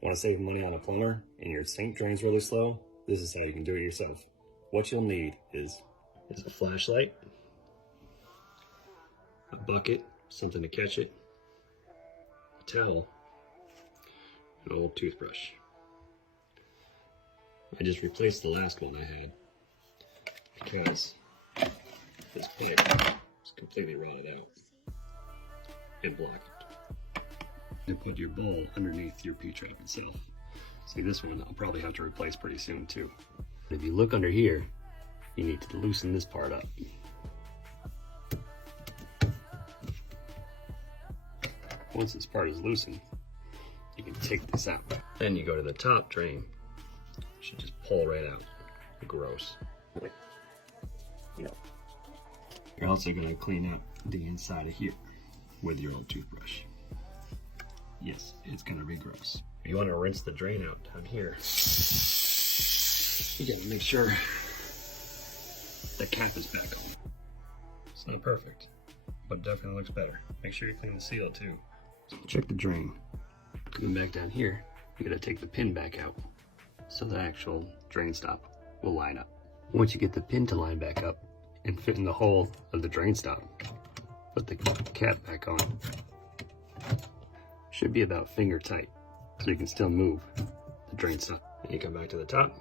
Want to save money on a plumber and your sink drains really slow? This is how you can do it yourself. What you'll need is a flashlight, a bucket, something to catch it, a towel, an old toothbrush. I just replaced the last one I had because this pipe is completely rotted out and blocked. You put your bowl underneath your P-trap itself. See, this one I'll probably have to replace pretty soon too. If you look under here, you need to loosen this part up. Once this part is loosened, you can take this out. Then you go to the top drain. It should just pull right out. Gross. You're also going to clean up the inside of here with your old toothbrush. Yes, it's going to be gross. You want to rinse the drain out down here. You got to make sure the cap is back on. It's not perfect, but it definitely looks better. Make sure you clean the seal too. Check the drain. Coming back down here, you got to take the pin back out so the actual drain stop will line up. Once you get the pin to line back up and fit in the hole of the drain stop, put the cap back on. Should be about finger tight, so you can still move the drain stop. And you come back to the top,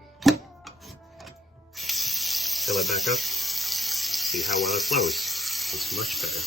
fill it back up, see how well it flows. It's much better.